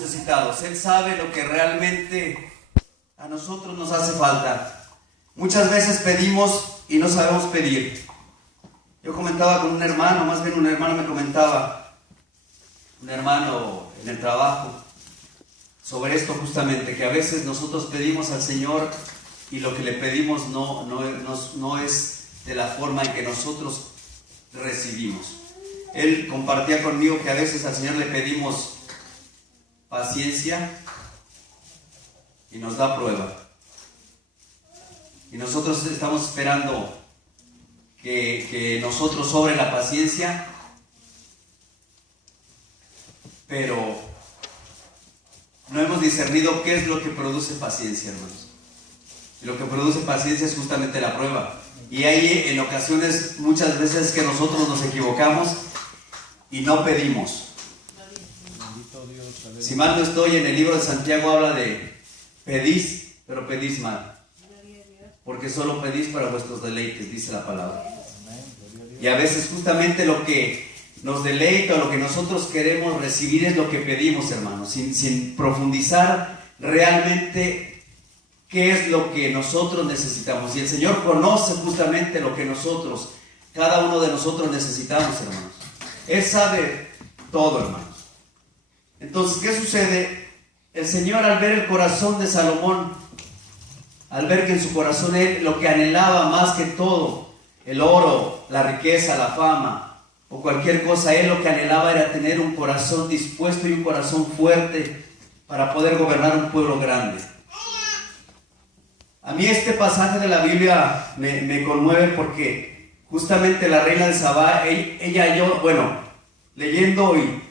necesitados. Él sabe lo que realmente a nosotros nos hace falta. Muchas veces pedimos y no sabemos pedir. Yo comentaba con un hermano, más bien un hermano me comentaba, un hermano en el trabajo, sobre esto justamente, que a veces nosotros pedimos al Señor y lo que le pedimos no es de la forma en que nosotros recibimos. Él compartía conmigo que a veces al Señor le pedimos paciencia y nos da prueba. Y nosotros estamos esperando que nosotros sobre la paciencia, pero no hemos discernido qué es lo que produce paciencia, hermanos. Y lo que produce paciencia es justamente la prueba. Y hay en ocasiones, muchas veces, que nosotros nos equivocamos y no pedimos. Si mal no estoy, en el libro de Santiago habla de pedís, pero pedís mal. Porque solo pedís para vuestros deleites, dice la palabra. Y a veces justamente lo que nos deleita o lo que nosotros queremos recibir es lo que pedimos, hermanos, sin profundizar realmente qué es lo que nosotros necesitamos. Y el Señor conoce justamente lo que nosotros, cada uno de nosotros necesitamos, hermanos. Él sabe todo, hermanos. Entonces, ¿qué sucede? El Señor, al ver el corazón de Salomón, al ver que en su corazón él lo que anhelaba más que todo, el oro, la riqueza, la fama o cualquier cosa, él lo que anhelaba era tener un corazón dispuesto y un corazón fuerte para poder gobernar un pueblo grande. A mí este pasaje de la Biblia me conmueve porque justamente la reina de Sabá, leyendo hoy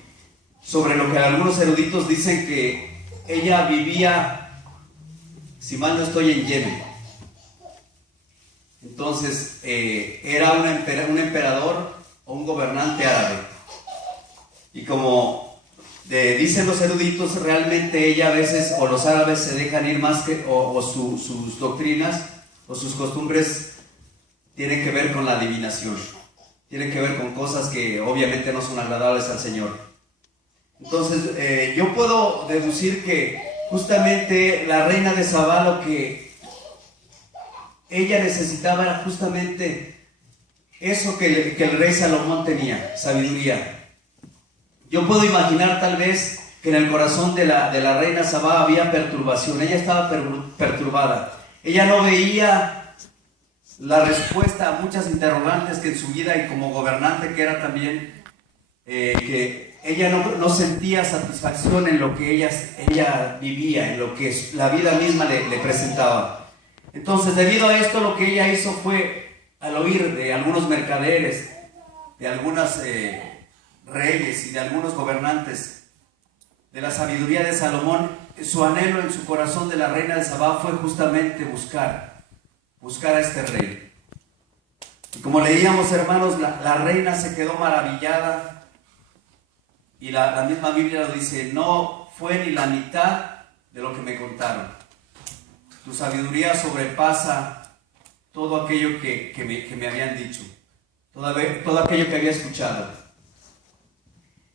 sobre lo que algunos eruditos dicen que ella vivía, si mal no estoy, en Yemen. Entonces era un emperador o un gobernante árabe. Y como dicen los eruditos, realmente ella a veces, o los árabes se dejan ir más que, sus doctrinas o sus costumbres tienen que ver con la adivinación. Tienen que ver con cosas que obviamente no son agradables al Señor. Entonces yo puedo deducir que justamente la reina de Sabá, lo que ella necesitaba era justamente eso que el rey Salomón tenía, sabiduría. Yo puedo imaginar tal vez que en el corazón de la reina Sabá había perturbación. Ella estaba perturbada. Ella no veía la respuesta a muchas interrogantes que en su vida, y como gobernante que era también, que ella no sentía satisfacción en lo que ella vivía, en lo que la vida misma le presentaba. Entonces, debido a esto, lo que ella hizo fue, al oír de algunos mercaderes, de algunos reyes y de algunos gobernantes, de la sabiduría de Salomón, su anhelo en su corazón de la reina de Sabá fue justamente buscar a este rey. Y como leíamos, hermanos, la reina se quedó maravillada. Y la misma Biblia lo dice: no fue ni la mitad de lo que me contaron. Tu sabiduría sobrepasa todo aquello que me habían dicho, todo aquello que había escuchado.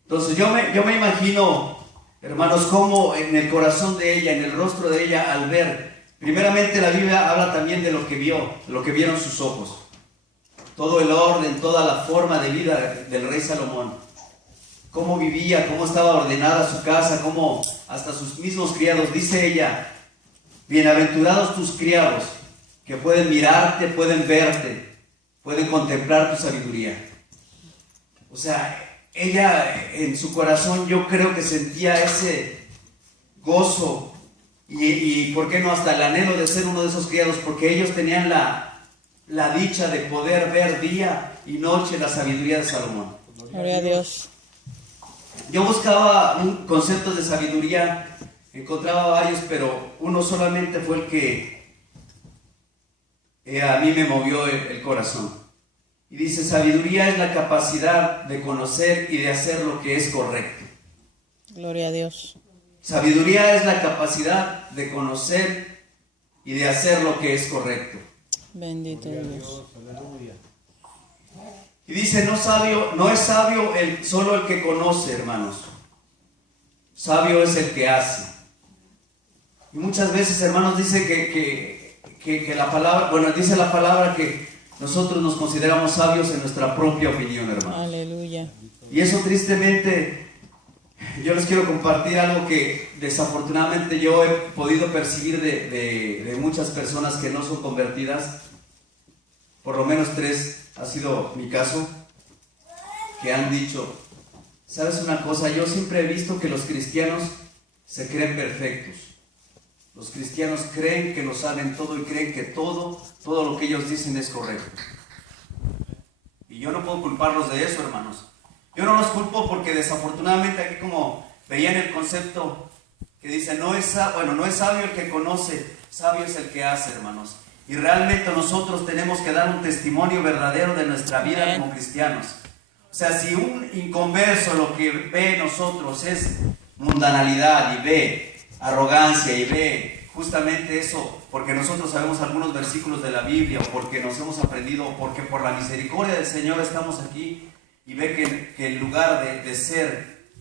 Entonces yo me imagino, hermanos, cómo en el corazón de ella, en el rostro de ella, al ver, primeramente la Biblia habla también de lo que vio, de lo que vieron sus ojos. Todo el orden, toda la forma de vida del rey Salomón. Cómo vivía, cómo estaba ordenada su casa, cómo hasta sus mismos criados, dice ella: bienaventurados tus criados, que pueden mirarte, pueden verte, pueden contemplar tu sabiduría. O sea, ella en su corazón, yo creo que sentía ese gozo y ¿por qué no hasta el anhelo de ser uno de esos criados? Porque ellos tenían la dicha de poder ver día y noche la sabiduría de Salomón. Gloria a Dios. Yo buscaba un concepto de sabiduría, encontraba varios, pero uno solamente fue el que a mí me movió el corazón. Y dice: sabiduría es la capacidad de conocer y de hacer lo que es correcto. Gloria a Dios. Sabiduría es la capacidad de conocer y de hacer lo que es correcto. Bendito Dios. Aleluya. Y dice: no es sabio solo el que conoce, hermanos. sabio es el que hace. Y muchas veces, hermanos, dice que la palabra, bueno, dice la palabra que nosotros nos consideramos sabios en nuestra propia opinión, hermanos. Aleluya. Y eso tristemente, yo les quiero compartir algo que desafortunadamente yo he podido percibir de muchas personas que no son convertidas. Por lo menos 3 ha sido mi caso, que han dicho, ¿sabes una cosa? Yo siempre he visto que los cristianos se creen perfectos. Los cristianos creen que lo saben todo y creen que todo lo que ellos dicen es correcto. Y yo no puedo culparlos de eso, hermanos. Yo no los culpo porque desafortunadamente aquí, como veían el concepto que dice, no es sabio el que conoce, sabio es el que hace, hermanos. Y realmente nosotros tenemos que dar un testimonio verdadero de nuestra vida como cristianos. O sea, si un inconverso lo que ve nosotros es mundanalidad y ve arrogancia y ve justamente eso, porque nosotros sabemos algunos versículos de la Biblia, o porque nos hemos aprendido, o porque por la misericordia del Señor estamos aquí, y ve que en lugar de ser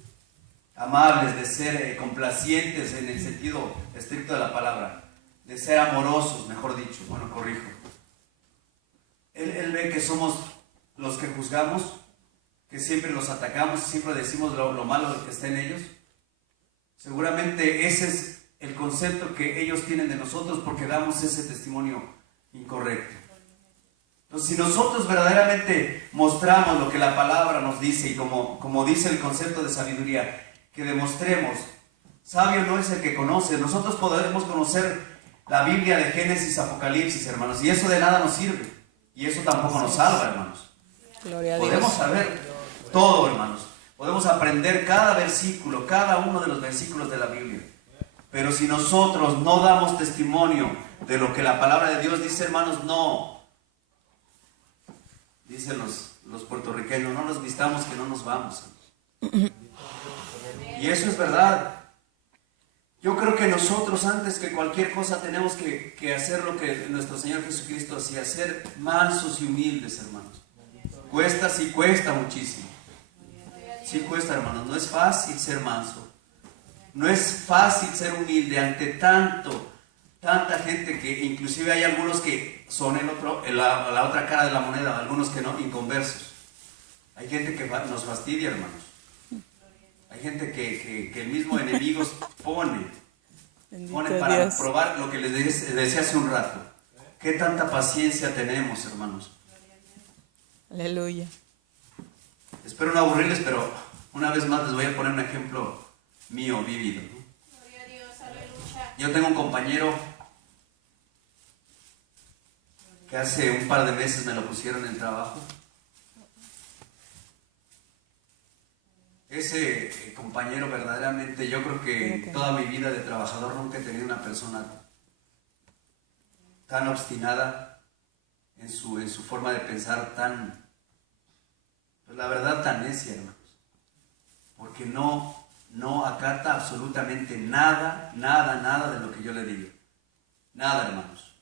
amables, de ser complacientes en el sentido estricto de la palabra, de ser amorosos, mejor dicho, bueno, corrijo, él ve que somos los que juzgamos, que siempre los atacamos, siempre decimos lo malo que está en ellos. Seguramente ese es el concepto que ellos tienen de nosotros, porque damos ese testimonio incorrecto. Entonces, si nosotros verdaderamente mostramos lo que la palabra nos dice, y como dice el concepto de sabiduría, que demostremos, sabio no es el que conoce. Nosotros podemos conocer la Biblia de Génesis, Apocalipsis, hermanos, y eso de nada nos sirve, y eso tampoco nos salva, hermanos. Gloria a Dios. Podemos saber todo, hermanos. Podemos aprender cada versículo, cada uno de los versículos de la Biblia. Pero si nosotros no damos testimonio de lo que la palabra de Dios dice, hermanos, no. Dicen los puertorriqueños, no nos vistamos que no nos vamos. Y eso es verdad. Yo creo que nosotros, antes que cualquier cosa, tenemos que hacer lo que nuestro Señor Jesucristo hacía, ser mansos y humildes, hermanos. Cuesta, sí cuesta muchísimo. Sí cuesta, hermanos. No es fácil ser manso. No es fácil ser humilde ante tanta gente, que inclusive hay algunos que son la otra cara de la moneda, algunos que no, inconversos. Hay gente que nos fastidia, hermanos. Hay gente que el mismo enemigo pone para Dios. probar lo que les decía hace un rato. ¿Qué tanta paciencia tenemos, hermanos? Aleluya. Espero no aburrirles, pero una vez más les voy a poner un ejemplo mío, vivido, ¿no? Gloria a Dios, aleluya. Yo tengo un compañero que hace un par de meses me lo pusieron en trabajo. Ese compañero, verdaderamente, yo creo que toda mi vida de trabajador nunca he tenido una persona tan obstinada en su forma de pensar, pues la verdad, tan necia, hermanos. Porque no acata absolutamente nada de lo que yo le digo. Nada, hermanos.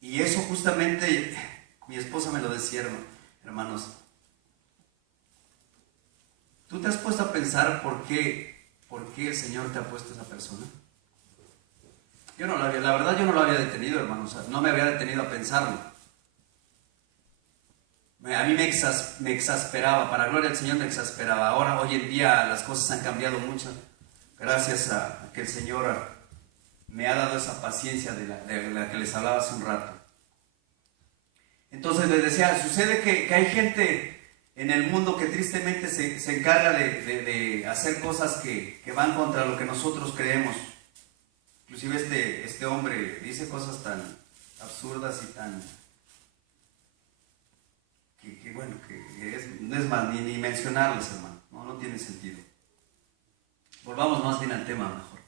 Y eso justamente, mi esposa me lo decía, hermanos. ¿Tú te has puesto a pensar por qué el Señor te ha puesto esa persona? La verdad yo no lo había detenido, hermanos. No me había detenido a pensarlo. A mí me exasperaba, para gloria del Señor me exasperaba. Ahora, hoy en día, las cosas han cambiado mucho, gracias a que el Señor me ha dado esa paciencia de la que les hablaba hace un rato. Entonces les decía, sucede que hay gente en el mundo que tristemente se encarga de hacer cosas que van contra lo que nosotros creemos. Inclusive este hombre dice cosas tan absurdas y tan... no es más ni mencionarles, hermano. No tiene sentido. Volvamos más bien al tema mejor.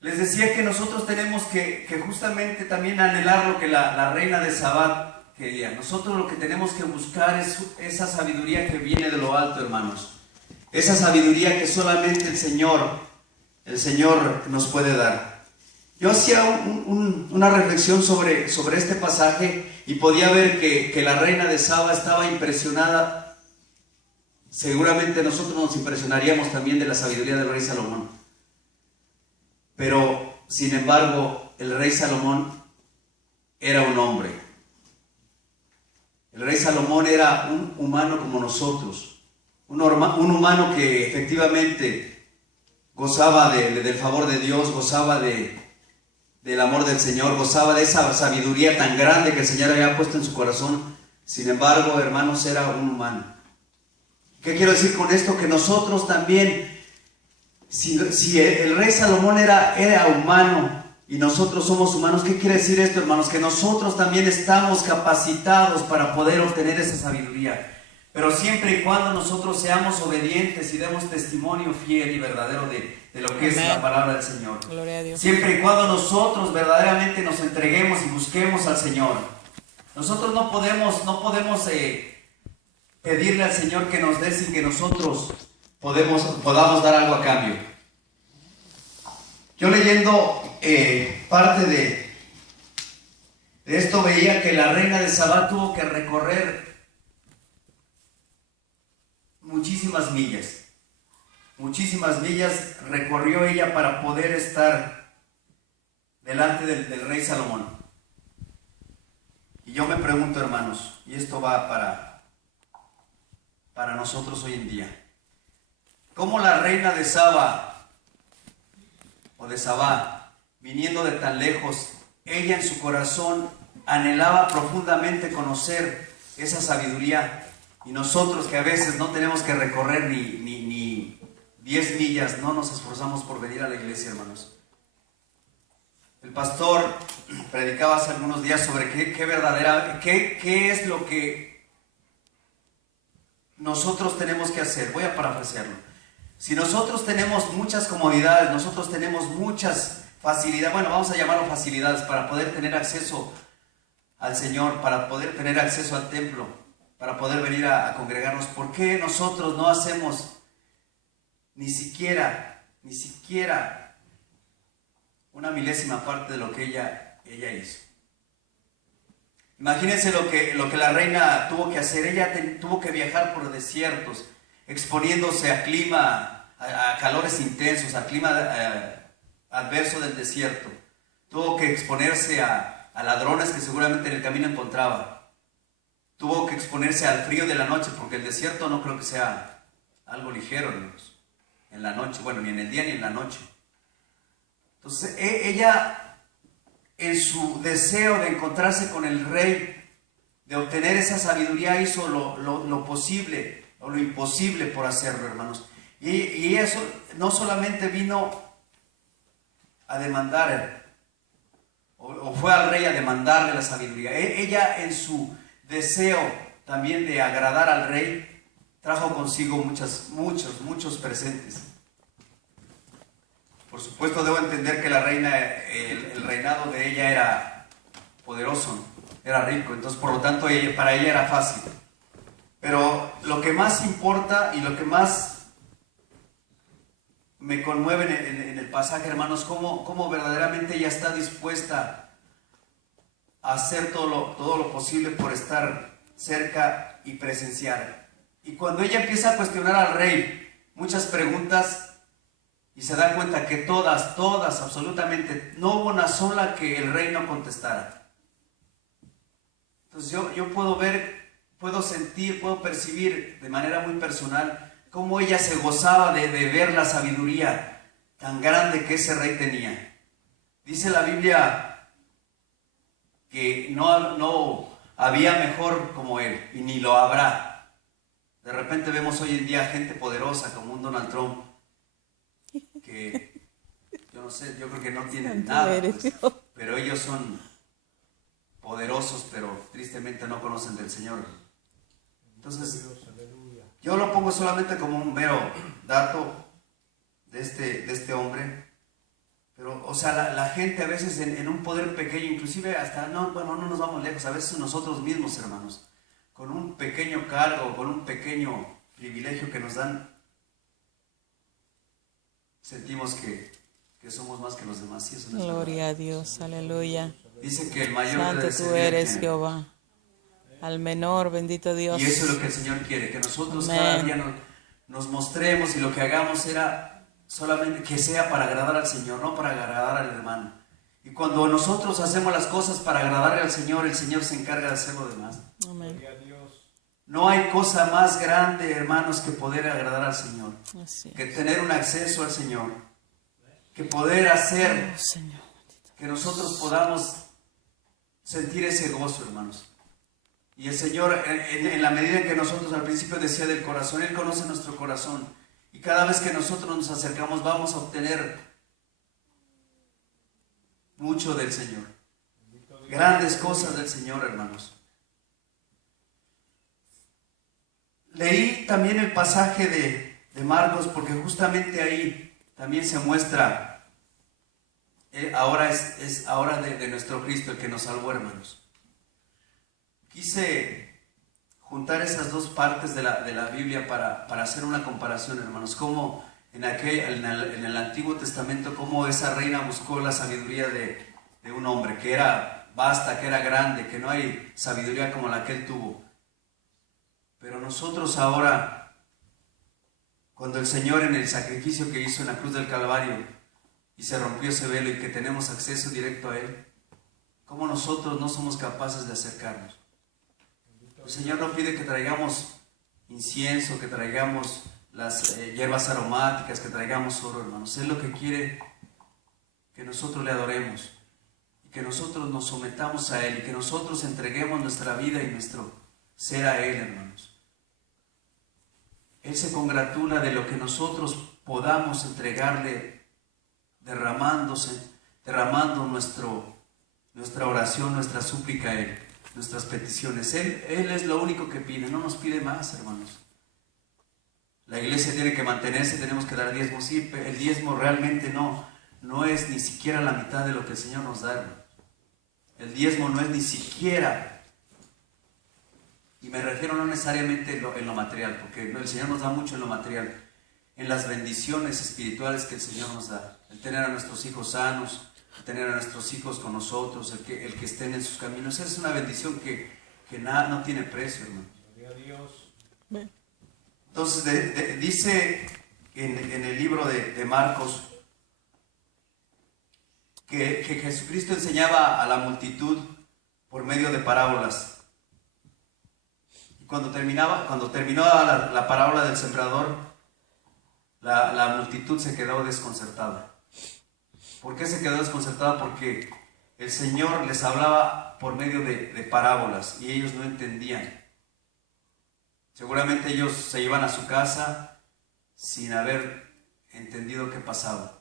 Les decía que nosotros tenemos que justamente también anhelar lo que la reina de Sabá quería. Nosotros lo que tenemos que buscar es esa sabiduría que viene de lo alto, hermanos. Esa sabiduría que solamente el Señor nos puede dar. Yo hacía una reflexión sobre este pasaje y podía ver que la reina de Saba estaba impresionada seguramente nosotros nos impresionaríamos también de la sabiduría del rey Salomón. Pero, sin embargo, el rey Salomón era un hombre. El rey Salomón era un humano como nosotros. Un humano que efectivamente gozaba del favor de Dios, gozaba del amor del Señor, gozaba de esa sabiduría tan grande que el Señor había puesto en su corazón. Sin embargo, hermanos, era un humano. ¿Qué quiero decir con esto? Que nosotros también, si el rey Salomón era humano y nosotros somos humanos, ¿qué quiere decir esto, hermanos? Que nosotros también estamos capacitados para poder obtener esa sabiduría. Pero siempre y cuando nosotros seamos obedientes y demos testimonio fiel y verdadero de lo que es la palabra del Señor. Gloria a Dios. Siempre y cuando nosotros verdaderamente nos entreguemos y busquemos al Señor. Nosotros no podemos pedirle al Señor que nos dé sin que nosotros podamos dar algo a cambio. Yo leyendo parte de esto veía que la reina de Sabá tuvo que recorrer muchísimas millas recorrió ella para poder estar delante del rey Salomón. Y yo me pregunto, hermanos, y esto va para nosotros hoy en día, ¿cómo la reina de Sabá, viniendo de tan lejos, ella en su corazón anhelaba profundamente conocer esa sabiduría? Y nosotros que a veces no tenemos que recorrer ni 10 millas, no nos esforzamos por venir a la iglesia, hermanos. El pastor predicaba hace algunos días sobre qué es lo que nosotros tenemos que hacer. Voy a parafrasearlo. Si nosotros tenemos muchas comodidades, nosotros tenemos muchas facilidades, bueno, vamos a llamarlo facilidades, para poder tener acceso al Señor, para poder tener acceso al templo, para poder venir a congregarnos, ¿por qué nosotros no hacemos ni siquiera una milésima parte de lo que ella hizo? Imagínense lo que la reina tuvo que hacer. Ella tuvo que viajar por desiertos, exponiéndose a clima, a calores intensos, a clima adverso del desierto. Tuvo que exponerse a ladrones que seguramente en el camino encontraba. Tuvo que exponerse al frío de la noche, porque el desierto no creo que sea algo ligero, hermanos, en la noche, bueno, ni en el día ni en la noche. Entonces, ella, en su deseo de encontrarse con el rey, de obtener esa sabiduría, hizo lo posible o lo imposible por hacerlo, hermanos. Y eso no solamente vino a demandar, o fue al rey a demandarle la sabiduría. Ella, en su deseo también de agradar al rey, trajo consigo muchos presentes. Por supuesto, debo entender que la reina, el reinado de ella era poderoso, era rico, entonces por lo tanto para ella era fácil. Pero lo que más importa y lo que más me conmueve en el pasaje, hermanos, cómo verdaderamente ella está dispuesta a hacer todo lo posible por estar cerca y presenciar. Y cuando ella empieza a cuestionar al rey muchas preguntas y se da cuenta que todas, absolutamente, no hubo una sola que el rey no contestara. Entonces yo puedo ver, puedo sentir, puedo percibir de manera muy personal cómo ella se gozaba de ver la sabiduría tan grande que ese rey tenía. Dice la Biblia que no había mejor como él, y ni lo habrá. De repente vemos hoy en día gente poderosa como un Donald Trump, que yo no sé, yo creo que no tienen nada, pues, pero ellos son poderosos, pero tristemente no conocen del Señor. Entonces, yo lo pongo solamente como un mero dato de este hombre. Pero, o sea, la gente a veces en un poder pequeño, inclusive hasta, no nos vamos lejos, a veces nosotros mismos, hermanos, con un pequeño cargo, con un pequeño privilegio que nos dan, sentimos que somos más que los demás. Y eso no es Gloria verdad. a Dios, aleluya. Dice que el mayor Santo debe tú ser eres, el Jehová. Al menor, bendito Dios. Y eso es lo que el Señor quiere, que nosotros Amén. cada día nos mostremos y lo que hagamos era solamente que sea para agradar al Señor, no para agradar al hermano. Y cuando nosotros hacemos las cosas para agradarle al Señor, el Señor se encarga de hacer lo demás. Amén. No hay cosa más grande, hermanos, que poder agradar al Señor, Así que es. tener un acceso al Señor, que poder hacer Oh, Señor. que nosotros podamos sentir ese gozo, hermanos. Y el Señor, en la medida en que nosotros al principio decía del corazón, Él conoce nuestro corazón. Y cada vez que nosotros nos acercamos vamos a obtener mucho del Señor. Grandes cosas del Señor, hermanos. Leí también el pasaje de Marcos porque justamente ahí también se muestra, ahora es ahora de nuestro Cristo el que nos salvó, hermanos. Quise juntar esas dos partes de la Biblia para hacer una comparación, hermanos. Como en el Antiguo Testamento, cómo esa reina buscó la sabiduría de un hombre, que era vasta, que era grande, que no hay sabiduría como la que él tuvo. Pero nosotros ahora, cuando el Señor en el sacrificio que hizo en la cruz del Calvario y se rompió ese velo y que tenemos acceso directo a Él, ¿cómo nosotros no somos capaces de acercarnos? El Señor no pide que traigamos incienso, que traigamos las hierbas aromáticas, que traigamos oro, hermanos. Él lo que quiere que nosotros le adoremos y que nosotros nos sometamos a Él y que nosotros entreguemos nuestra vida y nuestro ser a Él, hermanos. Él se congratula de lo que nosotros podamos entregarle, derramando nuestra oración, nuestra súplica a Él, nuestras peticiones. Él es lo único que pide, no nos pide más, hermanos. La iglesia tiene que mantenerse, tenemos que dar diezmo, sí, pero el diezmo realmente no es ni siquiera la mitad de lo que el Señor nos da, hermanos. El diezmo no es ni siquiera, y me refiero no necesariamente en lo material, porque el Señor nos da mucho en lo material, en las bendiciones espirituales que el Señor nos da, el tener a nuestros hijos sanos, el tener a nuestros hijos con nosotros, el que estén en sus caminos. Esa es una bendición que no tiene precio, hermano. Entonces dice en el libro de Marcos que Jesucristo enseñaba a la multitud por medio de parábolas. Cuando terminó la parábola del sembrador, la multitud se quedó desconcertada. ¿Por qué se quedó desconcertada? Porque el Señor les hablaba por medio de parábolas y ellos no entendían. Seguramente ellos se iban a su casa sin haber entendido qué pasaba.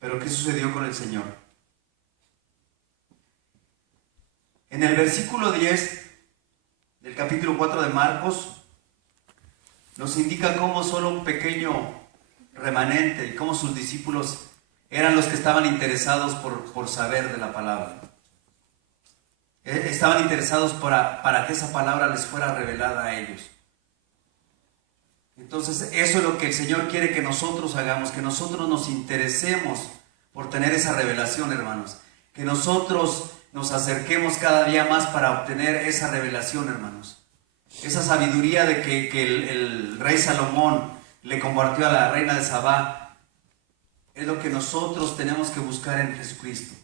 Pero ¿qué sucedió con el Señor? En el versículo 10 del capítulo 4 de Marcos nos indica cómo solo un pequeño remanente y cómo sus discípulos eran los que estaban interesados por saber de la palabra. Estaban interesados para que esa palabra les fuera revelada a ellos. Entonces eso es lo que el Señor quiere que nosotros hagamos, que nosotros nos interesemos por tener esa revelación, hermanos. Que nosotros nos acerquemos cada día más para obtener esa revelación, hermanos. Esa sabiduría de que el rey Salomón le compartió a la reina de Sabá, es lo que nosotros tenemos que buscar en Jesucristo.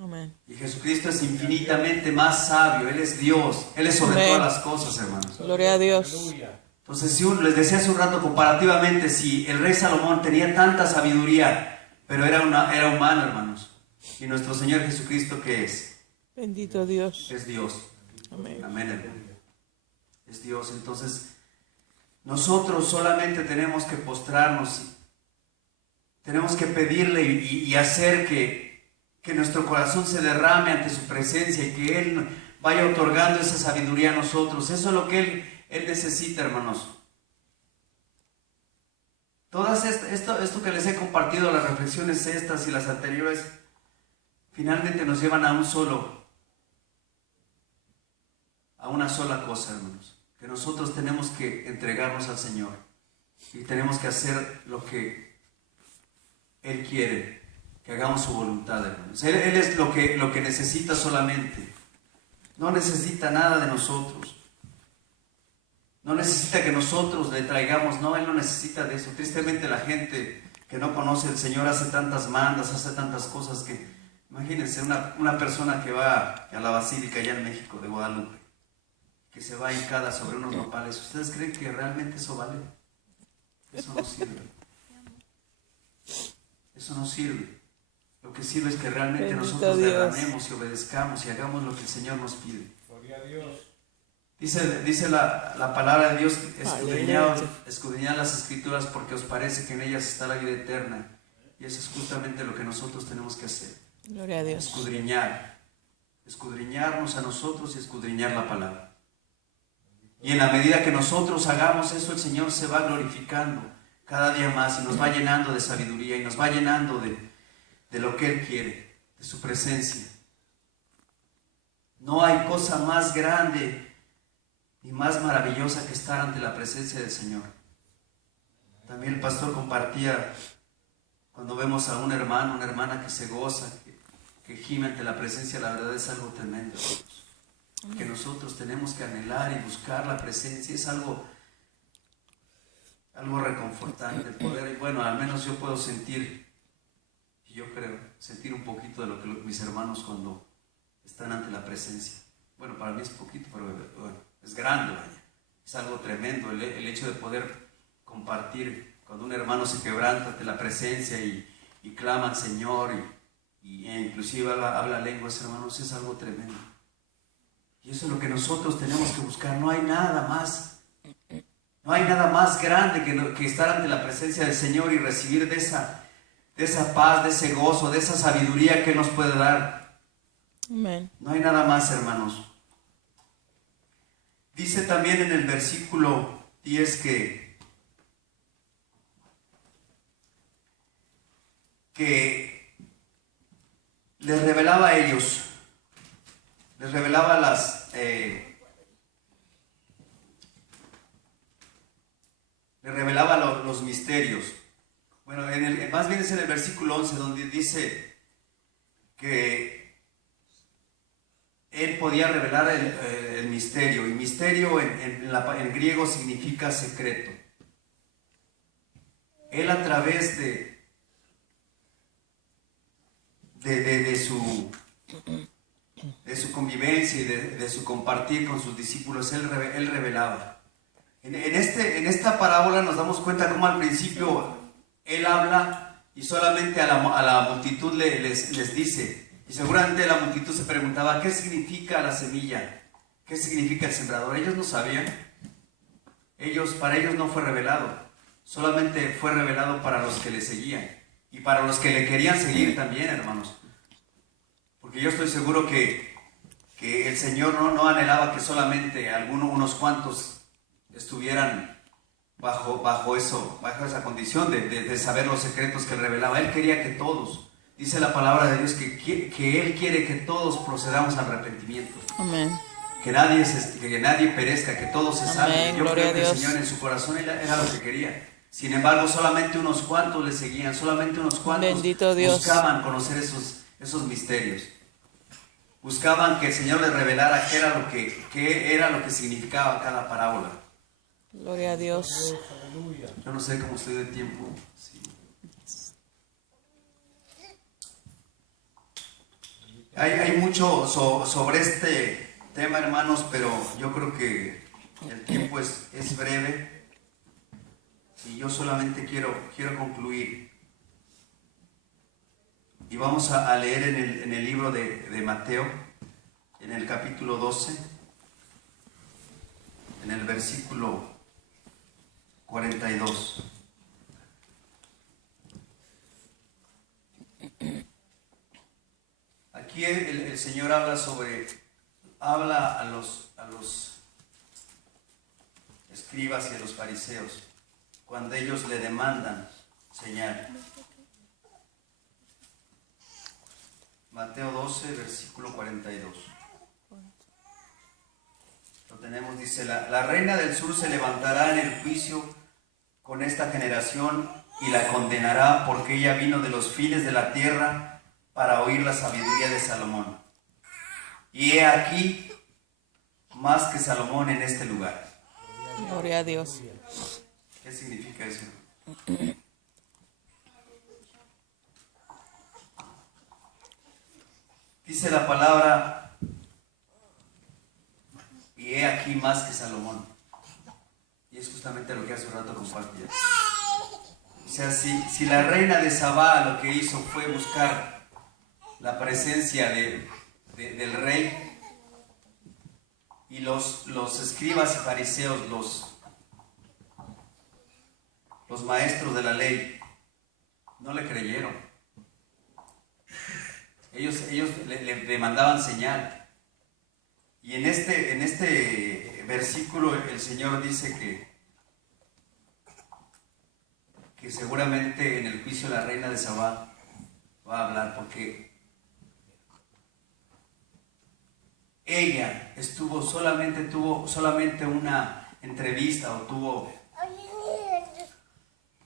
Amén. Y Jesucristo es infinitamente más sabio, Él es Dios, Él es sobre Amén. todas las cosas, hermanos. Gloria a Dios. Entonces, les decía hace un rato, comparativamente, si el rey Salomón tenía tanta sabiduría, pero era humano, hermanos. Y nuestro Señor Jesucristo, ¿qué es? Bendito Dios. Es Dios. Amén. Amén, hermano. Es Dios. Entonces, nosotros solamente tenemos que postrarnos, tenemos que pedirle y hacer que nuestro corazón se derrame ante su presencia y que Él vaya otorgando esa sabiduría a nosotros. Eso es lo que Él necesita, hermanos. Todas esto que les he compartido, las reflexiones estas y las anteriores, finalmente nos llevan a una sola cosa, hermanos. Que nosotros tenemos que entregarnos al Señor y tenemos que hacer lo que Él quiere, que hagamos su voluntad, hermanos. Él es lo que necesita solamente. No necesita nada de nosotros. No necesita que nosotros le traigamos, no, Él no necesita de eso. Tristemente la gente que no conoce al Señor hace tantas mandas, hace tantas cosas que, imagínense, una persona que va a la Basílica allá en México de Guadalupe, que se va hincada sobre unos nopales. ¿Ustedes creen que realmente eso vale? Eso no sirve. Eso no sirve. Lo que sirve es que realmente Bendito nosotros Dios. derramemos y obedezcamos y hagamos lo que el Señor nos pide. Gloria a Dios. Dice la palabra de Dios, Aleluya. escudriñad las Escrituras porque os parece que en ellas está la vida eterna. Y eso es justamente lo que nosotros tenemos que hacer. Gloria a Dios. Escudriñarnos a nosotros y escudriñar la palabra. Y en la medida que nosotros hagamos eso, el Señor se va glorificando cada día más y nos va llenando de sabiduría y nos va llenando de lo que Él quiere, de su presencia. No hay cosa más grande ni más maravillosa que estar ante la presencia del Señor. También el pastor compartía cuando vemos a un hermano, una hermana que se goza, que gime ante la presencia, la verdad es algo tremendo. Que nosotros tenemos que anhelar y buscar la presencia, es algo reconfortante, el poder, y bueno, al menos yo puedo sentir, y yo creo, sentir un poquito de lo que mis hermanos cuando están ante la presencia. Bueno, para mí es poquito, pero bueno, es grande, vaya. Es algo tremendo el hecho de poder compartir cuando un hermano se quebranta ante la presencia y clama al Señor e inclusive habla lenguas, hermanos, es algo tremendo. Y eso es lo que nosotros tenemos que buscar. No hay nada más grande que estar ante la presencia del Señor y recibir de esa paz, de ese gozo, de esa sabiduría que Él nos puede dar. Amén. No hay nada más, hermanos. Dice también en el versículo 10 que les revelaba a ellos, les revelaba los misterios. Bueno, más bien es en el versículo 11 donde dice que Él podía revelar el misterio, y misterio en griego significa secreto. Él a través de su convivencia y de su compartir con sus discípulos, Él revelaba. En esta parábola nos damos cuenta cómo al principio Él habla y solamente a la multitud les dice, y seguramente la multitud se preguntaba, ¿qué significa la semilla? ¿Qué significa el sembrador? Ellos no sabían. Para ellos no fue revelado, solamente fue revelado para los que le seguían y para los que le querían seguir también, hermanos. Porque yo estoy seguro que el Señor no anhelaba que solamente unos cuantos estuvieran bajo esa condición de saber los secretos que Él revelaba. Él quería que todos, dice la palabra de Dios, que Él quiere que todos procedamos al arrepentimiento. Amén. Que nadie perezca, que todos se salven. Amén, Yo gloria creo que a el Dios. Señor en su corazón era lo que quería. Sin embargo, solamente unos cuantos le seguían, solamente unos cuantos Bendito Dios. buscaban conocer esos misterios. Buscaban que el Señor les revelara qué era lo que significaba cada parábola. Gloria a Dios. Aleluya. Yo no sé cómo estoy de tiempo. Sí. Hay mucho sobre este tema, hermanos, pero yo creo que el tiempo es breve y yo solamente quiero concluir. Y vamos a leer en el libro de Mateo, en el capítulo 12, en el versículo 42. Aquí el Señor habla a los escribas y a los fariseos cuando ellos le demandan señal. Mateo 12, versículo 42. Lo tenemos, dice, la reina del sur se levantará en el juicio con esta generación y la condenará, porque ella vino de los fines de la tierra para oír la sabiduría de Salomón. Y he aquí más que Salomón en este lugar. Gloria a Dios. ¿Qué significa eso? Dice la palabra, y he aquí más que Salomón. Y es justamente lo que hace un rato compartía. O sea, si la reina de Sabá lo que hizo fue buscar la presencia del rey, y los escribas y fariseos, los maestros de la ley, no le creyeron. Ellos le mandaban señal. Y en este versículo el Señor dice que seguramente en el juicio la reina de Sabá va a hablar, porque ella tuvo solamente una entrevista, o tuvo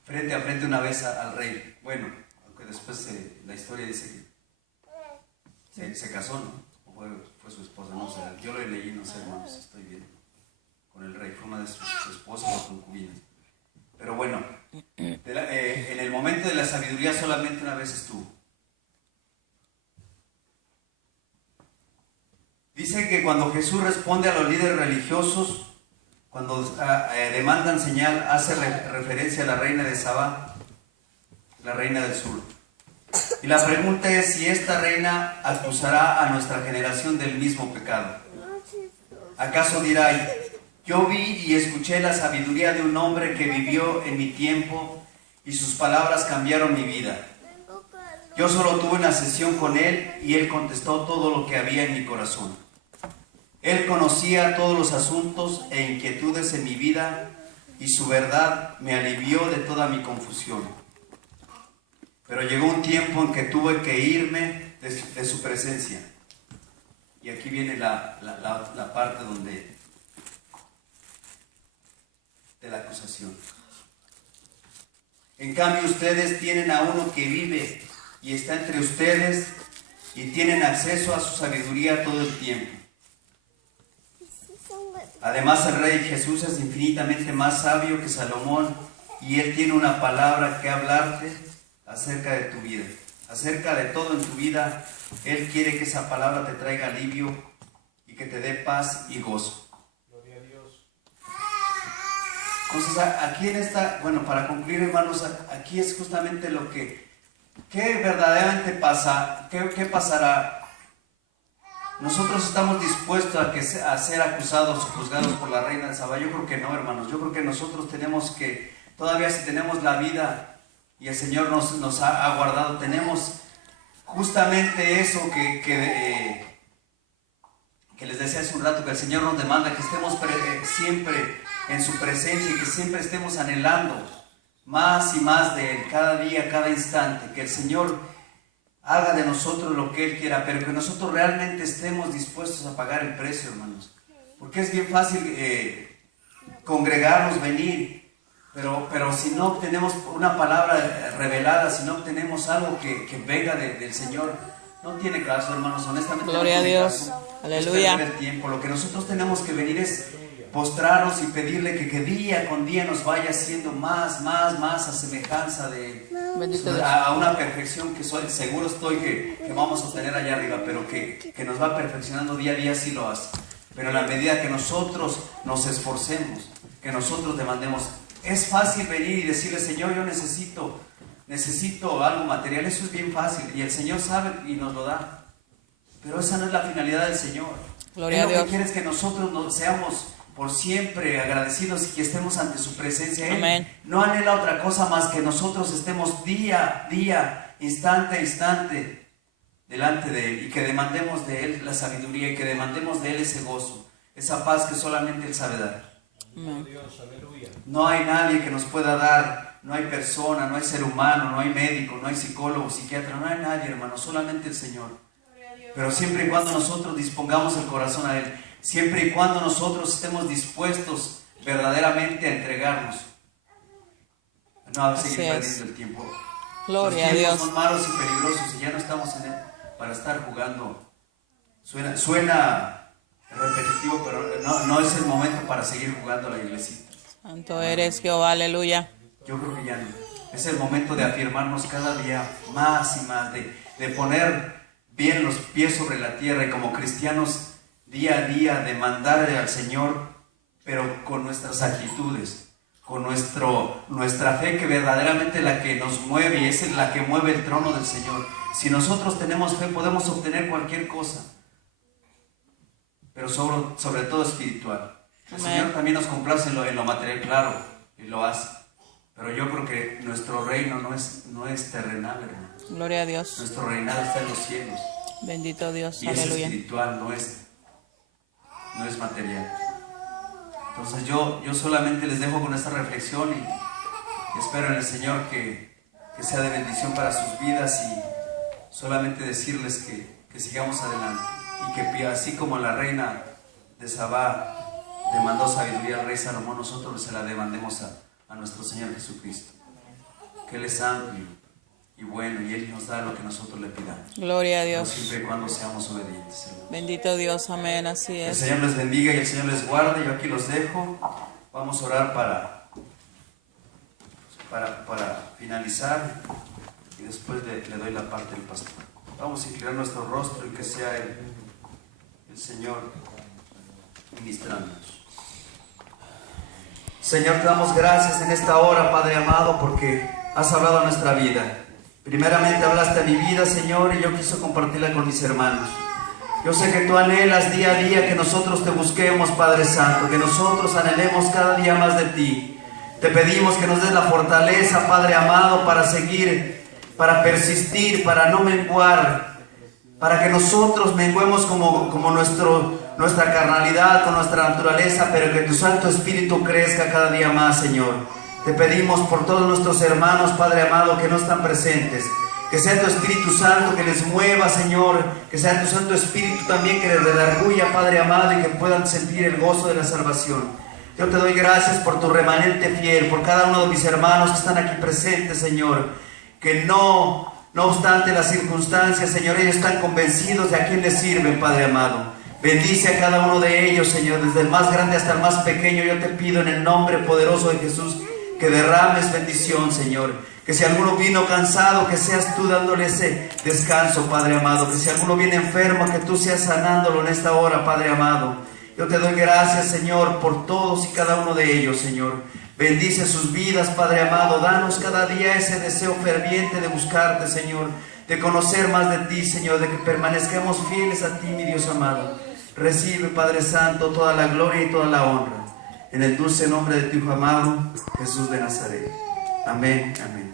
frente a frente una vez al rey. Bueno, aunque después la historia dice que se casó, ¿no? O fue su esposa, no sé. Yo lo leí, no sé, hermanos, estoy bien. Con el rey, fue una de sus esposas o concubinas. Pero bueno, en el momento de la sabiduría solamente una vez estuvo. Dice que cuando Jesús responde a los líderes religiosos, cuando demandan señal, hace referencia a la reina de Sabá, la reina del sur. Y la pregunta es si esta reina acusará a nuestra generación del mismo pecado. ¿Acaso dirá, yo vi y escuché la sabiduría de un hombre que vivió en mi tiempo y sus palabras cambiaron mi vida? Yo solo tuve una sesión con él y él contestó todo lo que había en mi corazón. Él conocía todos los asuntos e inquietudes en mi vida y su verdad me alivió de toda mi confusión. Pero llegó un tiempo en que tuve que irme de su presencia. Y aquí viene la parte de la acusación. En cambio, ustedes tienen a uno que vive y está entre ustedes y tienen acceso a su sabiduría todo el tiempo. Además, el Rey Jesús es infinitamente más sabio que Salomón y Él tiene una palabra que hablarte acerca de tu vida, acerca de todo en tu vida. Él quiere que esa palabra te traiga alivio y que te dé paz y gozo. Gloria a Dios. Entonces, aquí en esta, bueno, para concluir, hermanos, aquí es justamente lo que, ¿qué verdaderamente pasa? ¿Qué pasará? ¿Nosotros estamos dispuestos a ser acusados o juzgados por la reina de Sabá? Yo creo que no, hermanos. Yo creo que nosotros tenemos que, todavía si tenemos la vida y el Señor nos ha guardado, tenemos justamente eso que les decía hace un rato, que el Señor nos demanda, que estemos siempre en su presencia y que siempre estemos anhelando más y más de Él, cada día, cada instante, que el Señor haga de nosotros lo que Él quiera, pero que nosotros realmente estemos dispuestos a pagar el precio, hermanos. Porque es bien fácil congregarnos, venir, pero si no obtenemos una palabra revelada, si no obtenemos algo que venga del Señor, no tiene caso, hermanos, honestamente. Gloria no tiene a Dios. caso. Aleluya. Es perder el tiempo. Lo que nosotros tenemos que venir es postrarnos y pedirle que día con día nos vaya haciendo más a semejanza de Bendito Dios. a una perfección que seguro estoy que vamos a obtener allá arriba, pero que nos va perfeccionando día a día, sí lo hace. Pero en la medida que nosotros nos esforcemos, que nosotros demandemos, es fácil venir y decirle, Señor, yo necesito algo material. Eso es bien fácil y el Señor sabe y nos lo da, pero esa no es la finalidad del Señor. Gloria Él a lo que Dios. quiere es que nosotros seamos por siempre agradecidos y que estemos ante su presencia. Él Amén. no anhela otra cosa más que nosotros estemos día a día, instante a instante delante de Él, y que demandemos de Él la sabiduría y que demandemos de Él ese gozo, esa paz que solamente Él sabe dar. Amén. Dios, aleluya. No hay nadie que nos pueda dar, no hay persona, no hay ser humano, no hay médico, no hay psicólogo, psiquiatra, no hay nadie, hermano, solamente el Señor. Pero siempre y cuando nosotros dispongamos el corazón a Él, siempre y cuando nosotros estemos dispuestos verdaderamente a entregarnos, no a seguir Así es. perdiendo el tiempo. Gloria a Los tiempos Dios. son malos y peligrosos y ya no estamos en Él para estar jugando. Suena repetitivo, pero no es el momento para seguir jugando a la iglesita. Santo eres Jehová, aleluya. Yo creo que ya no. Es el momento de afirmarnos cada día más y más, de poner bien los pies sobre la tierra y como cristianos día a día demandarle al Señor, pero con nuestras actitudes, con nuestra fe, que verdaderamente la que nos mueve y es la que mueve el trono del Señor. Si nosotros tenemos fe, podemos obtener cualquier cosa, pero sobre todo espiritual. El Amén. Señor también nos complace en lo material, claro, y lo hace. Pero yo creo que nuestro reino no es terrenal, hermano. Gloria a Dios. Nuestro reinado está en los cielos. Bendito Dios, Y es aleluya. espiritual, no es material. Entonces yo solamente les dejo con esta reflexión y espero en el Señor que sea de bendición para sus vidas, y solamente decirles que sigamos adelante y que así como la reina de Sabá demandó sabiduría al rey Salomón, nosotros se la demandemos a nuestro Señor Jesucristo, que Él es amplio y bueno, y Él nos da lo que nosotros le pidamos, Gloria a pero Dios. siempre y cuando seamos obedientes, hermanos. Bendito Dios, amén, así El es. Señor les bendiga y el Señor les guarde. Yo aquí los dejo. Vamos a orar para finalizar, y después le doy la parte del pastor. Vamos a inclinar nuestro rostro y que sea el Señor ministrándonos. Señor, te damos gracias en esta hora, Padre amado, porque has hablado a nuestra vida. Primeramente hablaste a mi vida, Señor, y yo quiso compartirla con mis hermanos. Yo sé que tú anhelas día a día que nosotros te busquemos, Padre Santo, que nosotros anhelemos cada día más de ti. Te pedimos que nos des la fortaleza, Padre amado, para seguir, para persistir, para no menguar, para que nosotros menguemos como nuestra carnalidad, con nuestra naturaleza, pero que tu Santo Espíritu crezca cada día más, Señor. Te pedimos por todos nuestros hermanos, Padre amado, que no están presentes, que sea tu Espíritu Santo que les mueva, Señor, que sea tu Santo Espíritu también que les redarguya, Padre amado, y que puedan sentir el gozo de la salvación. Yo te doy gracias por tu remanente fiel, por cada uno de mis hermanos que están aquí presentes, Señor, que no obstante las circunstancias, Señor, ellos están convencidos de a quién les sirven, Padre amado. Bendice a cada uno de ellos, Señor, desde el más grande hasta el más pequeño. Yo te pido en el nombre poderoso de Jesús que derrames bendición, Señor. Que si alguno vino cansado, que seas tú dándole ese descanso, Padre amado. Que si alguno viene enfermo, que tú seas sanándolo en esta hora, Padre amado. Yo te doy gracias, Señor, por todos y cada uno de ellos, Señor. Bendice sus vidas, Padre amado. Danos cada día ese deseo ferviente de buscarte, Señor, de conocer más de ti, Señor, de que permanezcamos fieles a ti, mi Dios amado. Recibe, Padre Santo, toda la gloria y toda la honra, en el dulce nombre de tu Hijo amado, Jesús de Nazaret. Amén, amén.